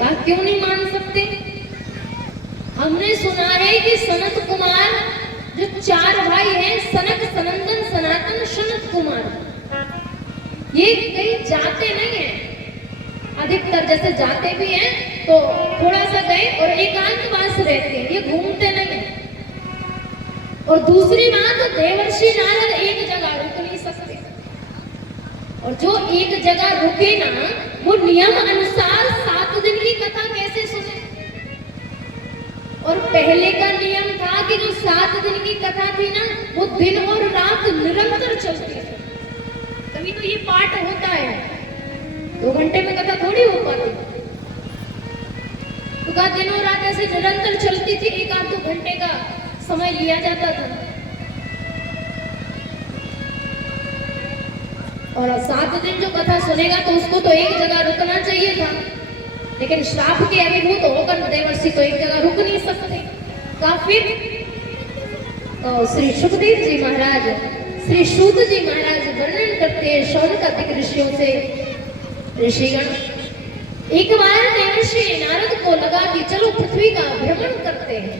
कहा क्यों नहीं मान सकते? हमने सुना है कि सनत कुमार जो 4 भाई हैं, सनक, सनंदन, सनातन, सनत कुमार, ये कहीं जाते नहीं हैं। अधिकतर जैसे जाते भी हैं तो थोड़ा सा गए और एकांतवास रहते हैं, ये घूमते नहीं हैं। और दूसरी बात, देवर्षि नारद एक जगह रुक नहीं सकते, और जो एक जगह रुके ना, वो नियम अनुसार 7 दिन की कथा कैसे सुने? और पहले का नियम था कि जो 7 दिन की कथा थी ना, वो दिन और रात निरंतर चलती है। कभी तो ये पाठ होता है, 2 घंटे में कथा थोड़ी हो पाती, तो कहा दिन और रात ऐसे निरंतर चलती थी, 1-2 घंटे का समय लिया जाता था। और 7 दिन जो कथा सुनेगा तो उसको तो एक जगह रुकना चाहिए था, लेकिन श्राप के अभिभूत होकर देवर्षि तो एक जगह रुक नहीं सकते। फिर तो श्री सुखदेव जी महाराज, श्री सूत जी महाराज वर्णन करते हैं शौनकादिक ऋषियों से, ऋषिगण एक बार देवर्षि नारद को लगा कि चलो पृथ्वी का भ्रमण करते हैं,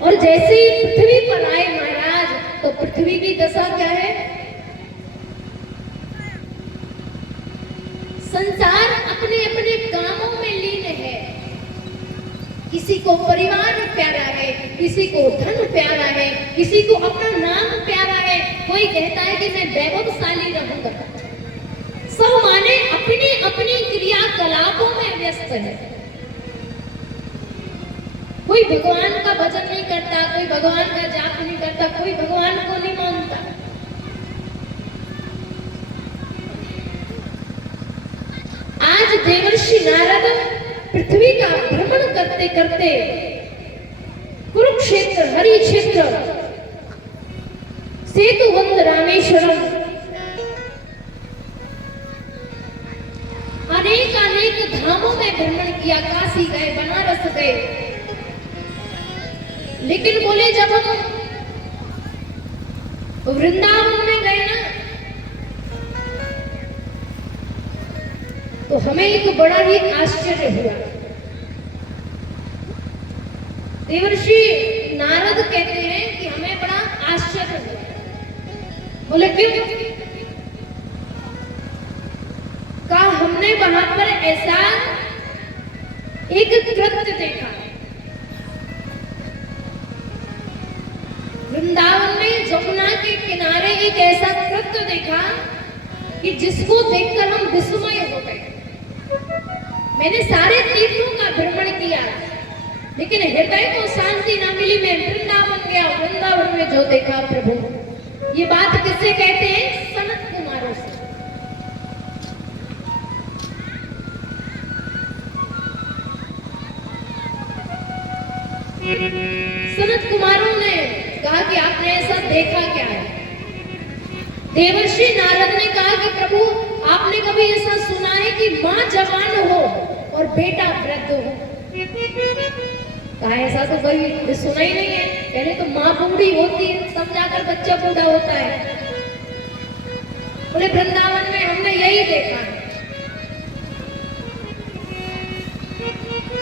और जैसे ही पृथ्वी पर आए महाराज, तो पृथ्वी की दशा क्या है? संसार अपने अपने कामों में लीन है। किसी को परिवार प्यारा है, किसी को धन प्यारा है, किसी को अपना नाम प्यारा है, कोई कहता है कि मैं वैभवशाली रहूंगा। सब माने अपनी अपनी क्रियाकलापों में व्यस्त है। कोई भगवान का भजन नहीं करता, कोई भगवान का जाप नहीं करता, कोई भगवान को नहीं मानता। आज देवर्षि नारद पृथ्वी का भ्रमण करते करते कुरुक्षेत्र, हरिक्षेत्र, सेतुवंत, रामेश्वरम, अनेक अनेक धामों में भ्रमण किया। काशी गए, बनारस गए, लेकिन बोले जब हम वृंदावन में गए ना, तो हमें एक बड़ा ही आश्चर्य हुआ। देवर्षि नारद कहते हैं कि हमें बड़ा आश्चर्य हुआ। बोले क्यों? कहा हमने वहां पर ऐसा एक कृत्य देखा। वृंदावन में जमुना के किनारे एक ऐसा कृत्य देखा कि जिसको देखकर हम विस्मय हो गए। मैंने सारे तीर्थों का भ्रमण किया, लेकिन हृदय को शांति ना मिली। मैं वृंदावन गया, वृंदावन में जो देखा प्रभु, ये बात किससे कहते हैं? सनत कुमारों से। सनत कुमारों ने कहा कि आपने ऐसा देखा क्या है? देवर्षि नारद ने कहा कि प्रभु, आपने कभी ऐसा सुना है कि माँ जवान हो और बेटा वृद्ध हो? कहा ऐसा तो कभी सुना ही नहीं है। पहले तो माँ बूढ़ी होती है, तब जाकर बच्चा बूढ़ा होता है। बोले वृंदावन में हमने यही देखा है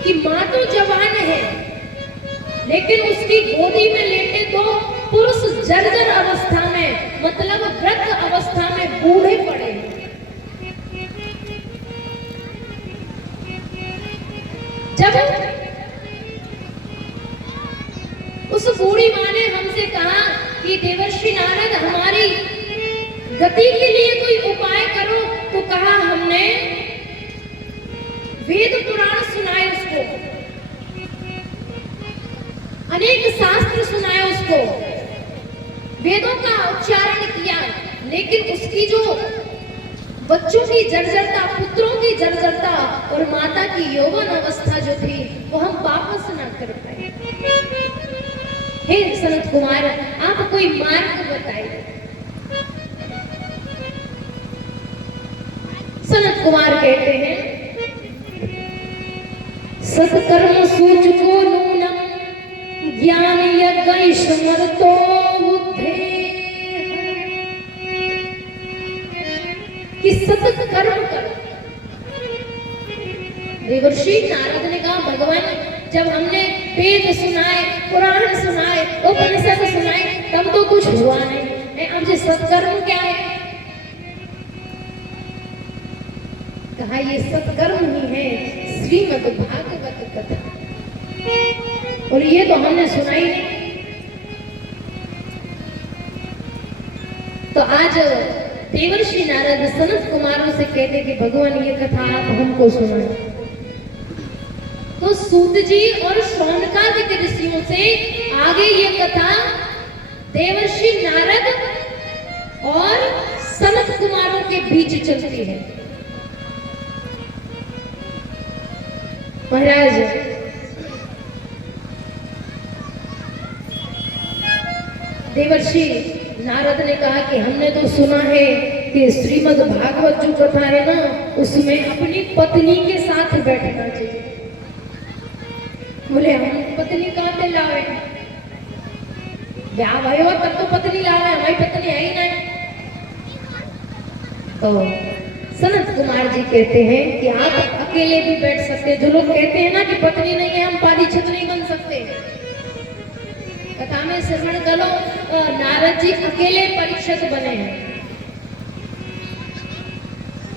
कि माँ तो जवान है, लेकिन उसकी गोदी में लेटे दो पुरुष जर्जर अवस्था में, मतलब वृद्ध अवस्था में बूढ़े पड़े। जब उस बूढ़ी माँ ने हमसे कहा कि देवर्षि नारद, हमारी गति के लिए कोई उपाय करो, तो कहा हमने वेद पुराण सुनाए उसको, अनेक शास्त्र सुनाए उसको, वेदों का उच्चारण किया, लेकिन उसकी जो बच्चों की जर्जरता, पुत्रों की जर्जरता और माता की यौवन अवस्था जो थी, वो हम वापस ना कर पाए। हे सनत कुमार, आप कोई मार्ग बताइए। सनत कुमार कहते हैं, सत्कर्म सूचको नूनम ज्ञान यज्ञ समर्थो बुद्धे, कि सतत कर्म करो, देवर्षि नारद ने कहा भगवान जब हमने वेद सुनाए, पुराण सुनाए, उपनिषद सुनाए, तब तो कुछ हुआ नहीं। अब जो सत्कर्म क्या है? कहा ये सत्कर्म ही है श्रीमद् भागवत कथा, और ये तो हमने सुनाई नहीं। तो आज देवर्षि नारद सनत कुमारों से कहते कि भगवान ये कथा आप हमको सुनाए। तो सूत जी और शौनकादिक ऋषियों से आगे ये कथा देवर्षि नारद और सनत कुमारों के बीच चलती है। महाराज देवर्षि नारद ने कहा कि हमने तो सुना है कि श्रीमद् भागवत जो कथा है ना, उसमें अपनी पत्नी के साथ बैठना चाहिए। बोले हम पत्नी कहाँ पे लावे? ब्याह भयो तब तो पत्नी लावे, हमारी पत्नी है ही नहीं। तो सनत कुमार जी कहते हैं कि आप अकेले भी बैठ सकते। जो लोग कहते हैं ना कि पत्नी नहीं है, हम पारिछत नहीं बन सकते, कथा में श्रवण करो, नारद जी अकेले परीक्षित बने हैं।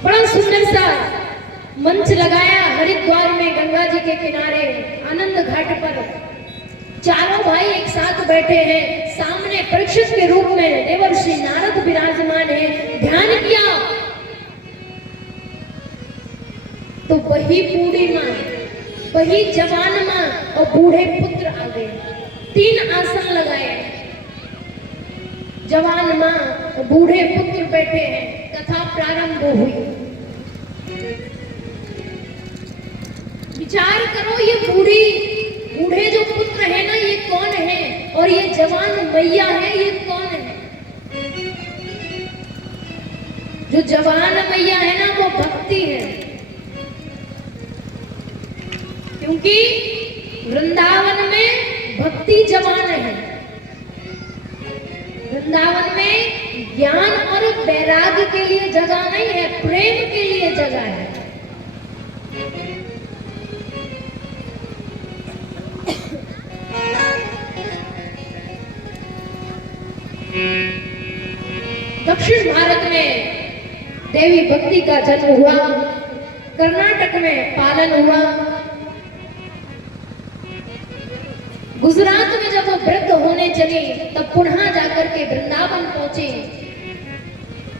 बड़ा सुंदर सा मंच लगाया हरिद्वार में, गंगा जी के किनारे आनंद घाट पर चारों भाई एक साथ बैठे हैं। सामने परीक्षित के रूप में देवर्षि नारद विराजमान है। ध्यान किया तो वही बूढ़ी माँ, वही जवान माँ और बूढ़े पुत्र आ गए। 3 आसन लगाए, जवान माँ और बूढ़े पुत्र बैठे हैं। कथा प्रारंभ हुई। विचार करो, ये बूढ़े जो पुत्र है ना, ये कौन है? और ये जवान मैया है, ये कौन है? जो जवान मैया है ना, वो भक्ति है, क्योंकि वृंदावन में भक्ति जवान है। वृंदावन में ज्ञान और वैराग्य के लिए जगह नहीं है, प्रेम के लिए जगह है। दक्षिण भारत में देवी भक्ति का जन्म हुआ, कर्नाटक में पालन हुआ। गुजरात में जब वो वृद्ध होने चली, तब पुनः जाकर के वृंदावन पहुंचे।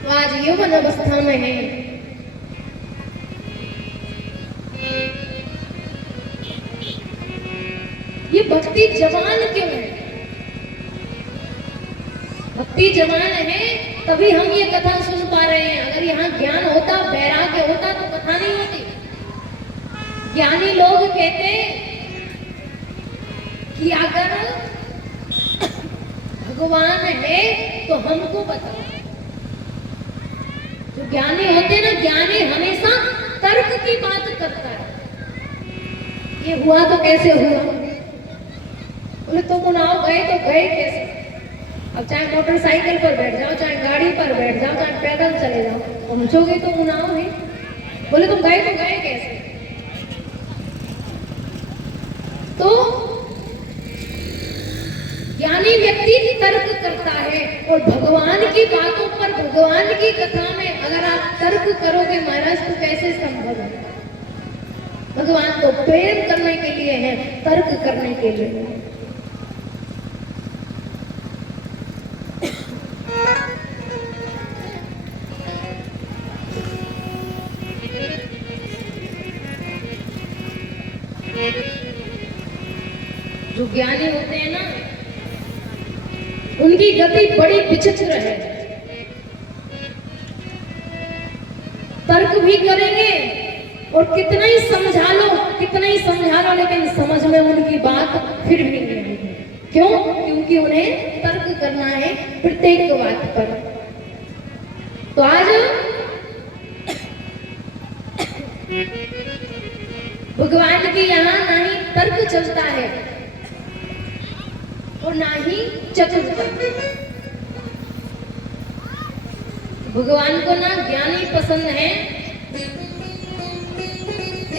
तो आज यौवन अवस्था में है। ये भक्ति जवान क्यों है? भक्ति जवान है तभी हम ये कथा सुन पा रहे हैं। अगर यहाँ ज्ञान होता, वैराग्य होता तो कथा नहीं होती। ज्ञानी लोग कहते कि अगर भगवान है तो हमको बताओ। जो ज्ञानी होते ना, ज्ञानी हमेशा तर्क की बात करता है। ये हुआ तो कैसे हुआ? बोले तुम उन्नाव गए तो गए कैसे? अब चाहे मोटरसाइकिल पर बैठ जाओ, चाहे गाड़ी पर बैठ जाओ, चाहे पैदल चले जाओ, पहुंचोगे तो उन्नाव है। बोले तुम गए तो गए कैसे? तो ज्ञानी व्यक्ति तर्क करता है, और भगवान की बातों पर, भगवान की कथा में अगर आप तर्क करोगे महाराज तो कैसे संभव है? भगवान तो प्रेम करने के लिए है, तर्क करने के लिए। जो ज्ञानी होते हैं ना, उनकी गति बड़ी विचित्र है। तर्क भी करेंगे और कितना ही समझा लो, लेकिन समझ में उनकी बात फिर भी नहीं आएगी। क्यों? क्योंकि उन्हें तर्क करना है प्रत्येक बात पर। तो आज भगवान के यहाँ ना ही तर्क चलता है और ना ही चतुरता। भगवान को ना ज्ञानी पसंद है,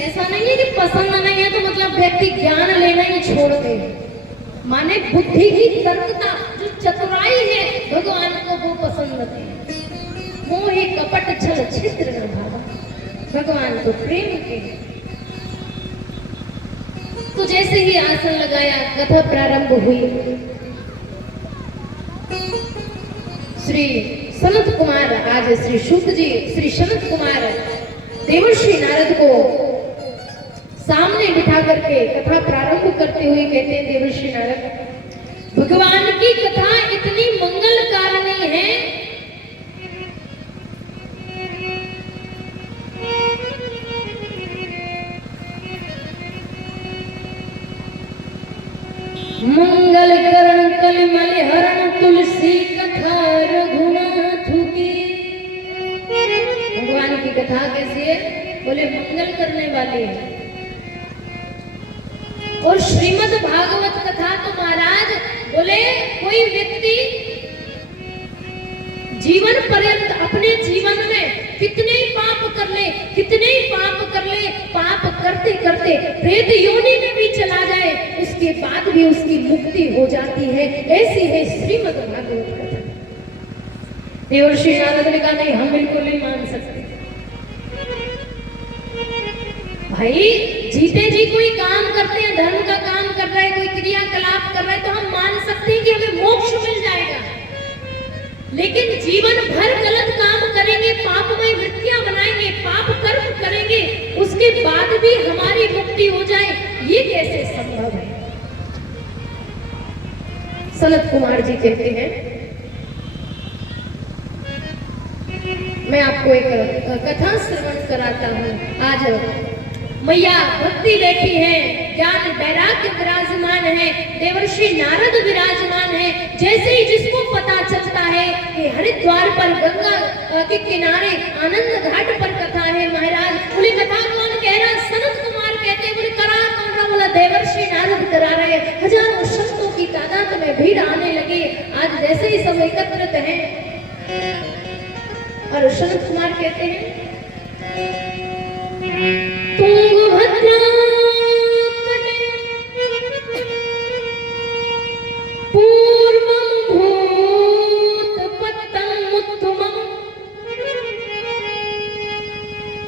ऐसा नहीं है कि पसंद नहीं है तो मतलब व्यक्ति ज्ञान लेना ही छोड़ दे। माने बुद्धि की तर्कता, जो चतुराई है, भगवान को वो पसंद है। मोहे कपट छल छिद्र न भावा, भगवान तो प्रेम के। तो जैसे ही आसन लगाया, कथा प्रारंभ हुई। श्री सनत कुमार, आज श्री शुक जी, श्री सनत कुमार देवर्षि नारद को सामने बिठा करके कथा प्रारंभ करते हुए कहते हैं, देवर्षि नारद, भगवान की कथा इतनी मंगलकारिणी है, मंगल करण कलिमल हरण तुलसी कथा रघुनाथ की। भगवान की कथा कैसी है? बोले मंगल करने वाली है। और श्रीमद् भागवत कथा तो महाराज बोले कोई व्यक्ति जीवन पर्यंत अपने जीवन में कितने ही पाप कर ले, कितने ही पाप कर ले, पाप करते करते प्रेत योनि में भी चला जाए, उसके बाद भी उसकी मुक्ति हो जाती है। ऐसी है श्रीमद् भागवत कथा। देवर्षि नारद ने कहा नहीं, हम बिल्कुल नहीं मान सकते। भाई जीते जी कोई काम करते हैं, धर्म का काम कर रहे हैं, कोई क्रियाकलाप कर रहे हैं, तो हम मान सकते हैं कि हमें मोक्ष मिल जाएगा। लेकिन जीवन भर गलत काम करेंगे, पापमय वृत्तियां बनाएंगे, पाप कर्म करेंगे, उसके बाद भी हमारी मुक्ति हो जाए, ये कैसे संभव है? सनत कुमार जी कहते हैं, मैं आपको एक कथा श्रवण कराता हूँ। आज मैया भक्ति बैठी है, ज्ञान वैराग्य विराजमान है, देवर्षि नारद विराजमान है। जैसे ही जिसको पता चलता है कि हरिद्वार पर गंगा के किनारे आनंद घाट पर कथा है, महाराज बोले कथा कौन कह रहा? सनत कुमार कहते हैं। बोले करा कौन रहा? बोला देवर्षि नारद करा रहे। हजारों संतों की तादाद में भीड़ आने लगी। आज जैसे ही सब एकत्रित हैं और सनत कुमार कहते हैं, तुंगभद्रा पूर्वं भूतपत्तं उत्तमं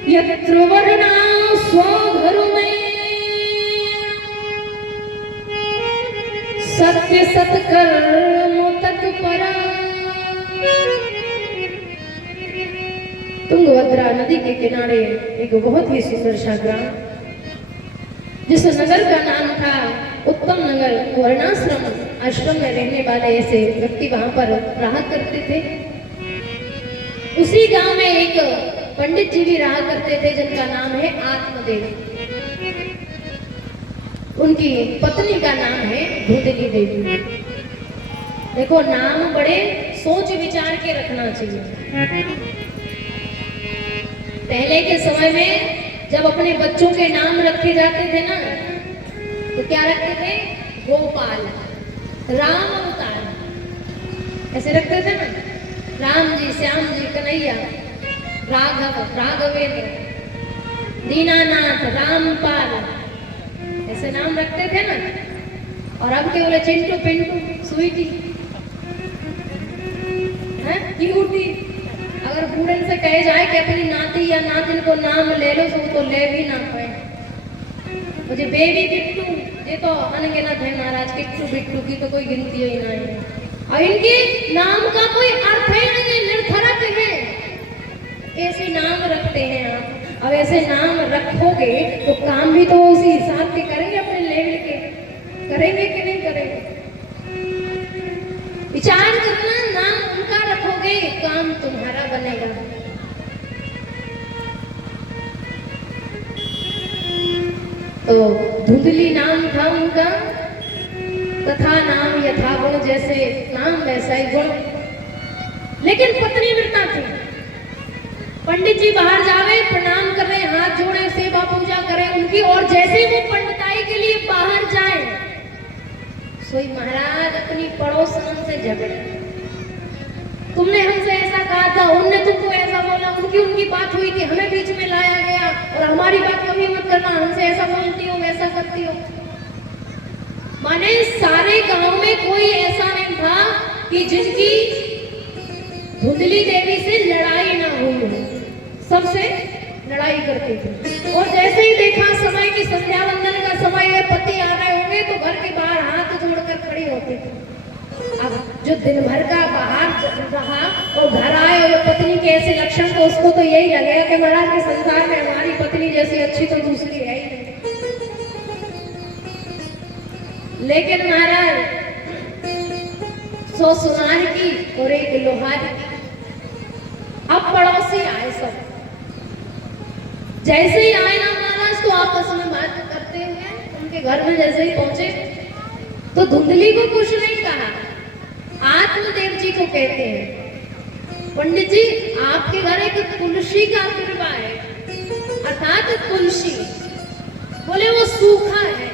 यत्र वर्णा स्वधर्मे सत्य सत्कर्म तत्परा। तुंगभद्रा नदी के किनारे एक बहुत ही सुंदर सा ग्राम, जिस नगर का नाम था उत्तम नगर। वर्णाश्रम आश्रम में रहने वाले ऐसे व्यक्ति वहां पर रहा करते थे। उसी गांव में एक पंडित जी भी रहा करते थे, जिनका नाम है आत्मदेव। उनकी पत्नी का नाम है धुंधली देवी। देखो, नाम बड़े सोच विचार के रखना चाहिए। पहले के समय में जब अपने बच्चों के नाम रखे जाते थे ना, तो क्या रखते थे? गोपाल, राम अवतार, ऐसे रखते थे ना। राम जी, श्याम जी, कन्हैया, राघव, राघवेंद्र, दीनानाथ, रामपाल, ऐसे नाम रखते थे ना। और अब के बोले चिंटू, पिंटू, स्वीटी, क्यूटी। अगर बूढ़े से कहे जाए कि अपनी नाती या नातिन को नाम ले लो, तो ले भी ना पाए। मुझे बेबी बिट्टू, ये तो अनगिनत है महाराज। किट्टू बिट्टू की तो कोई गिनती ही नहीं है। और इनके नाम का कोई अर्थ ही नहीं, निरर्थक है। ऐसे नाम रखते हैं आप। अब ऐसे नाम रखोगे तो काम भी तो उसी हिसाब के करेंगे, अपने लेवल के करेंगे कि नहीं करेंगे? विचार करना, नाम उनका रखोगे, काम तुम्हारा बनेगा। तो धुंधली नाम था उनका, तथा नाम यथा गुण, जैसे नाम वैसा ही गुण। लेकिन पत्नी व्रता थी। पंडित जी बाहर जावे, प्रणाम कर रहे, हाथ जोड़े, सेवा पूजा करें उनकी, और जैसे वो पंडिताई के लिए बाहर जाए, सोई महाराज अपनी पड़ोसन से झगड़े। तुमने हमसे ऐसा कहा था, उनने तुमको ऐसा बोला, उनकी बात हुई थी, हमें बीच में लाया गया और हमारी बात कभी मत करना, हमसे ऐसा बोलती हो वैसा करती हो। माने सारे गांव में कोई ऐसा नहीं था कि जिनकी धुंधली देवी से लड़ाई ना हुई हो, सबसे लड़ाई करती थी। और जैसे ही देखा समय की संध्या वंदन का समय है, पति आ रहे होंगे तो घर के बाहर हाथ जोड़कर खड़ी होती थी। अब जो दिन भर का बाहर रहा और घर आए और पत्नी के ऐसे लक्षण, तो उसको तो यही लगेगा कि महाराज के संसार में हमारी पत्नी जैसी अच्छी तो दूसरी है ही नहीं। लेकिन महाराज 100 सुनार की और 1 लोहार की। अब पड़ोसी आए सब, जैसे ही आए ना महाराज तो आपस में बात करते हुए उनके घर में जैसे ही पहुंचे तो धुंधली को कुछ नहीं कहा, आत्मदेव जी को कहते हैं, पंडित जी आपके घर एक तुलसी का कृपा है, अर्थात तुलसी। बोले वो सूखा है।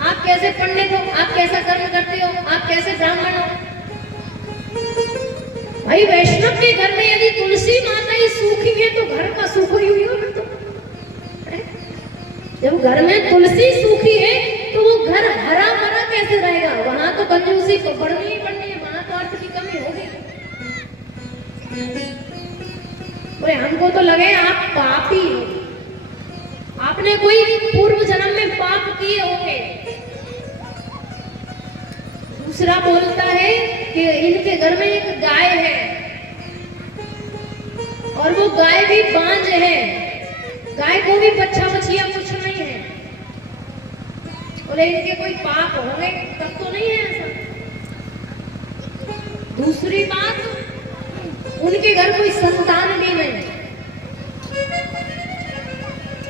आप कैसे पंडित हो, आप कैसा कर्म करते हो, आप कैसे ब्राह्मण हो? भाई वैष्णव के घर में यदि तुलसी माता ही सूखी है तो घर का सूखा ही हुई हो। तो जब घर में तुलसी सूखी है तो वो घर हरा भरा कैसे रहेगा? वहां तो कंजूसी तो बढ़नी ही बढ़नी है, वहां तो अर्थ की कमी होगी। बोले हमको तो लगे आप पापी हो, आपने कोई पूर्व जन्म में पाप किए होंगे। दूसरा बोलता है कि इनके घर में एक गाय है और वो गाय भी बांझ है, गाय को भी बच्चा बच्चियां कुछ नहीं है। बोले इनके कोई पाप होंगे, तब तो नहीं है ऐसा। दूसरी बात, उनके घर कोई संतान भी नहीं।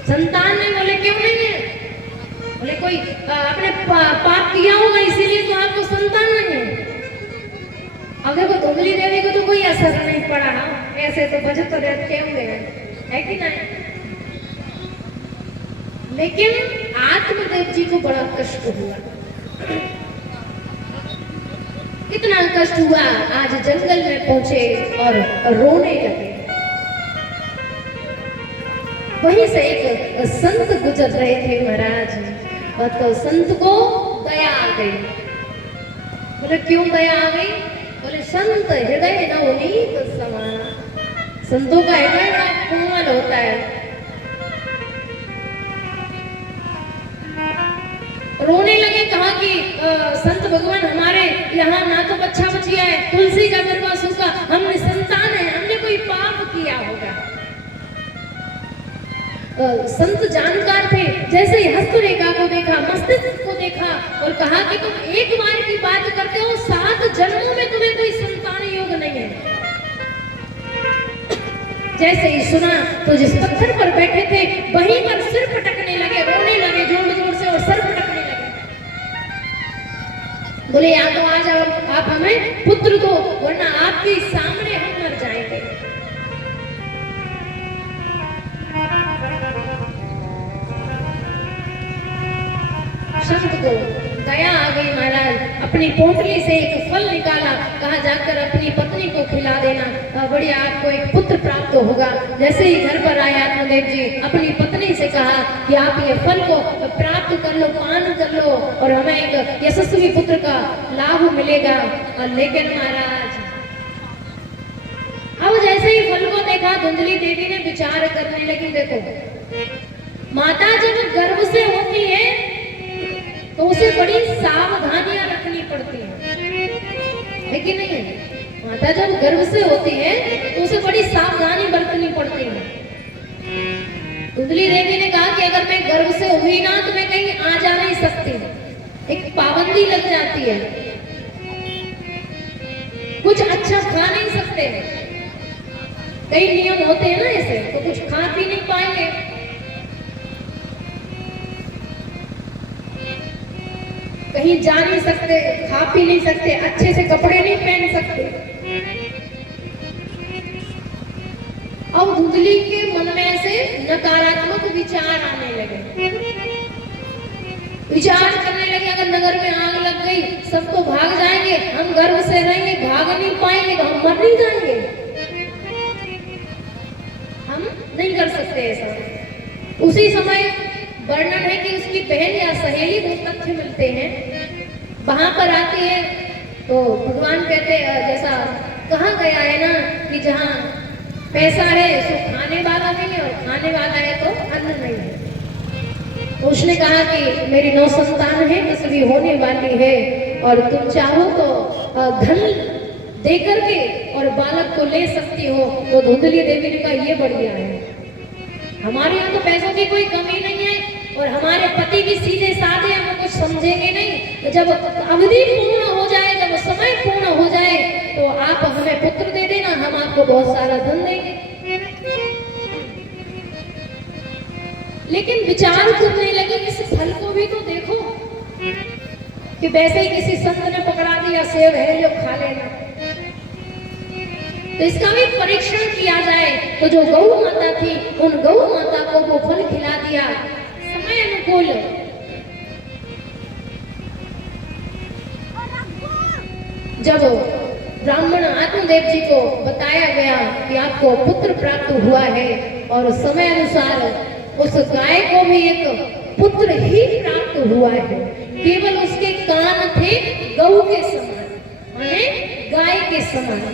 संतान नहीं, बोले क्यों नहीं है? बोले कोई आपने पाप किया होगा इसीलिए तो आपको संतान नहीं है। अब देखो धुंधली देवी को तो कोई असर नहीं पड़ा ना, ऐसे तो बचत तो रहते हुए है कि नहीं? लेकिन आत्मदेव जी को बड़ा कष्ट हुआ। कितना कष्ट हुआ, आज जंगल में पहुंचे और रोने लगे। वहीं से एक संत गुजर रहे थे महाराज, तो संत को दया आ गई। बोले क्यों दया आ गई? बोले संत हृदय नवनीत समाना, संतों का हृदय बड़ा कोमल होता है। रोने लगे, कहा कि संत भगवान हमारे यहाँ ना तो बच्चा बचिया है, तुलसी का दरबार सूखा, हम संतान है, हमने कोई पाप किया होगा। संत जानकार थे, जैसे ही हस्तरेखा को देखा, मस्तिष्क को देखा और कहा कि तुम एक बार की बात करते हो, 7 जन्मों में तुम्हें कोई संतान योग नहीं है। जैसे ही सुना तो जिस पत्थर पर बैठे थे वहीं पर सिर पटकने लगे, रोने लगे जोर जोर से और सिर पटकने लगे। बोले या तो आज आप हमें पुत्र दो, वरना आपके सामने हम मर जाएंगे। संत को दया आ गई महाराज, अपनी पोटली से एक फल निकाला, कहा जाकर अपनी पत्नी को खिला देना, बढ़िया आपको एक पुत्र प्राप्त होगा। जैसे ही घर पर आए आत्मदेव जी, अपनी पत्नी से कहा कि आप ये फल को प्राप्त कर लो, पान कर लो और हमें एक यशस्वी पुत्र का लाभ मिलेगा। लेकिन महाराज अब जैसे ही फल को देखा, धुंधली देवी ने विचार करने लगी। देखो माता जब गर्भ से होती है तो उसे बड़ी सावधानियां रखनी पड़ती है कि नहीं है? माता जब गर्भ से होती है तो उसे बड़ी सावधानी बरतनी पड़ती है। धुंधली देवी ने कहा कि अगर मैं गर्भ से हुई ना तो मैं कहीं आ जा नहीं सकती, एक पाबंदी लग जाती है, कुछ अच्छा खा नहीं सकते, कई नियम होते हैं ना ऐसे, तो कुछ खा पी नहीं पाएंगे। कहीं जा नहीं सकते, खा पी नहीं सकते, अच्छे से कपड़े नहीं पहन सकते। अब धुंधली के मन में से नकारात्मक विचार आने लगे, विचार करने लगे अगर नगर में आग लग गई सब तो भाग जाएंगे, हम गर्भ से रहेंगे, भाग नहीं पाएंगे तो हम मर नहीं जाएंगे। नहीं कर सकते ऐसा। उसी समय वर्णन है कि उसकी बहन या सहेली को तथ्य मिलते हैं, वहां पर आती है तो भगवान कहते जैसा कहा गया है ना कि जहाँ पैसा है तो खाने वाला नहीं है और खाने वाला है तो अन्न नहीं है। तो उसने कहा कि मेरी 9 संतान है, 10वीं होने वाली है और तुम चाहो तो धन दे करके और बालक को ले सकती हो। तो धुंधली देवी ने कहा ये बढ़िया है, हमारे यहाँ तो पैसों की कोई कमी नहीं है और हमारे पति भी सीधे साधे, हम कुछ समझेंगे नहीं। तो जब अवधि पूर्ण हो जाए, जब समय पूर्ण हो जाए तो आप हमें पुत्र दे देना, हम आपको बहुत सारा धन देंगे। लेकिन विचार करने लगी इस फल को भी तो देखो कि वैसे ही किसी संत ने पकड़ा दिया सेब है जो खा लेना, तो इसका भी परीक्षण किया जाए। तो जो गौ माता थी उन गौ माता को वो फल खिला दिया समय अनुकूल। जब ब्राह्मण आत्मदेव जी को बताया गया कि आपको पुत्र प्राप्त हुआ है और समय अनुसार उस गाय को भी एक पुत्र ही प्राप्त हुआ है, केवल उसके कान थे गौ के समान, माने गाय के समान।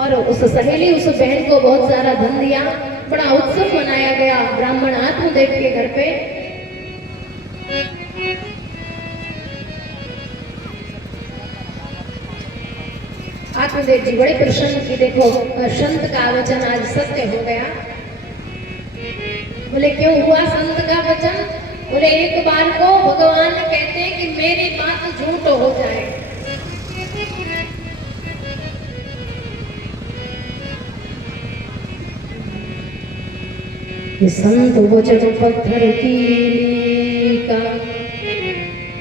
और उस सहेली उस बहन को बहुत सारा धन दिया, बड़ा उत्सव मनाया गया ब्राह्मण आत्मदेव के घर पे। आत्मदेव जी बड़े प्रसन्न की देखो संत का वचन आज सत्य हो गया। बोले क्यों हुआ संत का वचन? बोले एक बार को भगवान कहते हैं कि मेरी बात झूठ हो जाए, संत वचन पत्थर की का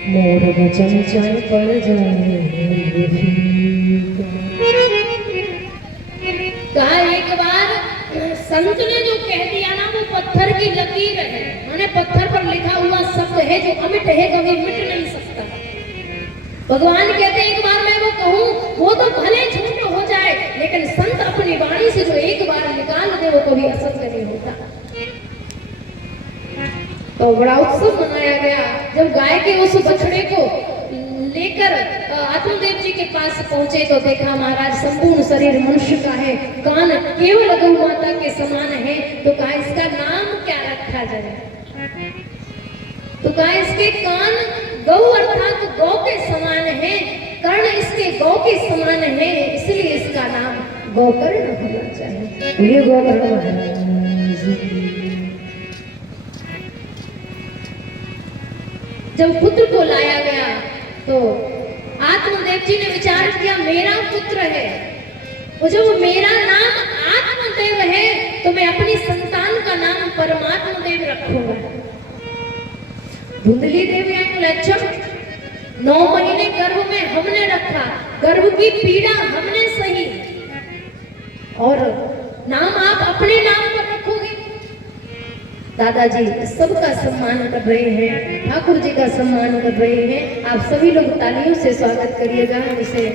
मोर वचन चाहे पड़ जाए। कहा एक बार संत ने जो कह दिया ना वो पत्थर की लकीर है, माने पत्थर पर लिखा हुआ शब्द है जो अमिट है, कभी मिट नहीं सकता। भगवान कहते हैं एक बार मैं वो कहूँ वो तो भले झूठ हो जाए, लेकिन संत अपनी वाणी से जो एक बार निकाल दे वो कभी असत्य नहीं होता। तो बड़ा उत्सव मनाया गया। जब गाय के उस बछड़े को लेकर आत्मदेव जी के पास पहुंचे तो देखा महाराज संपूर्ण शरीर मनुष्य का है, कान केवल गौ माता के समान है। तो कहा इसका नाम क्या रखा जाए? तो कहा इसके कान गौ अर्थात गौ के समान है, कर्ण इसके गौ के समान है, इसलिए इसका नाम गोकर्ण होना चाहिए। ये गोकर्ण महाराज जब पुत्र को लाया गया तो आत्मदेव जी ने विचार किया मेरा पुत्र है, और जब मेरा नाम आत्मदेव है तो मैं अपनी संतान का नाम परमात्मा देव रखूंगा। धुंधली देवी एक लक्षण 9 महीने गर्भ में हमने रखा, गर्भ की पीड़ा हमने सही, और नाम आप अपने नाम पर रखोगे। दादाजी सबका सम्मान कर रहे हैं, ठाकुर जी का सम्मान कर रहे हैं। आप सभी लोग तालियों से स्वागत करिएगा इसे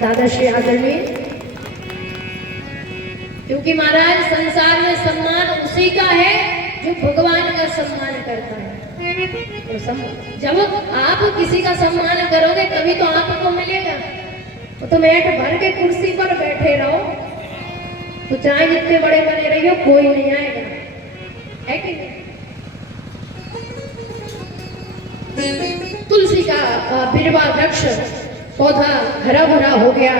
दादा श्री आदरणीय, क्योंकि महाराज संसार में सम्मान उसी का है जो भगवान का सम्मान करता है। तो जब आप किसी का सम्मान करोगे तभी तो आपको मिलेगा। तो मैट भर के कुर्सी पर बैठे रहो तो चाहे जितने बड़े बने रहिए कोई नहीं आएगा, है कि नहीं? तुलसी का बिरवा वृक्ष पौधा हरा भरा हो गया।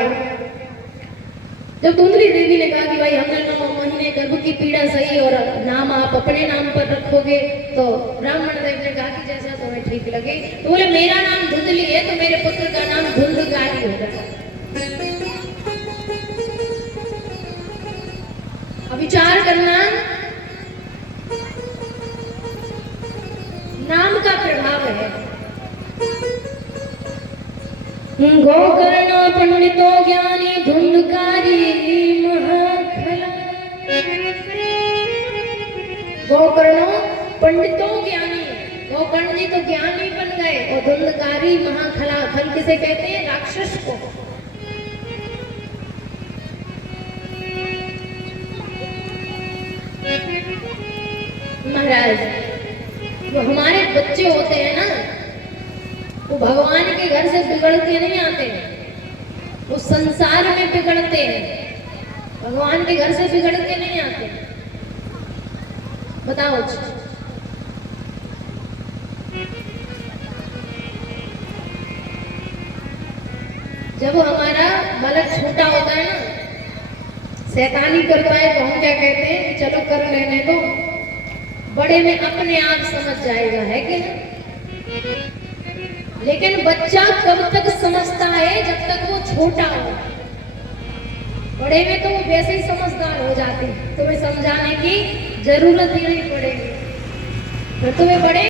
जब धुंधली देवी ने कहा कि भाई हमने 9 महीने गर्भ की पीड़ा सही और नाम आप अपने नाम पर रखोगे, तो ब्राह्मण देव ने कहा कि जैसा तुम्हें ठीक लगे। तो बोले मेरा नाम धुंधली है तो मेरे पुत्र का नाम धुंधकारी होगा। अब विचार करना, नाम का प्रभाव है। गोकर्ण पंडितो ज्ञानी धुंधकारी महाखला। गोकर्ण पंडितो ज्ञानी, गोकर्ण जी तो ज्ञानी बन गए, और धुंधकारी महाखला, खल किसे कहते हैं? राक्षस को। महाराज जो हमारे बच्चे होते हैं ना, वो भगवान के घर से बिगड़ के नहीं आते, वो संसार में बिगड़ते हैं, भगवान के घर से बिगड़ के नहीं आते। बताओ जी। जब हमारा बालक छोटा होता है ना, शैतानी करता है, तो हम क्या कहते हैं कि चलो कर लेने दो, बड़े में अपने आप समझ जाएगा, है कि नहीं? लेकिन बच्चा कब तक समझता है? जब तक वो छोटा हो। बड़े में तो वो वैसे ही समझदार हो जाते, तुम्हें समझाने की जरूरत ही नहीं पड़ेगी, फिर तुम्हें बड़े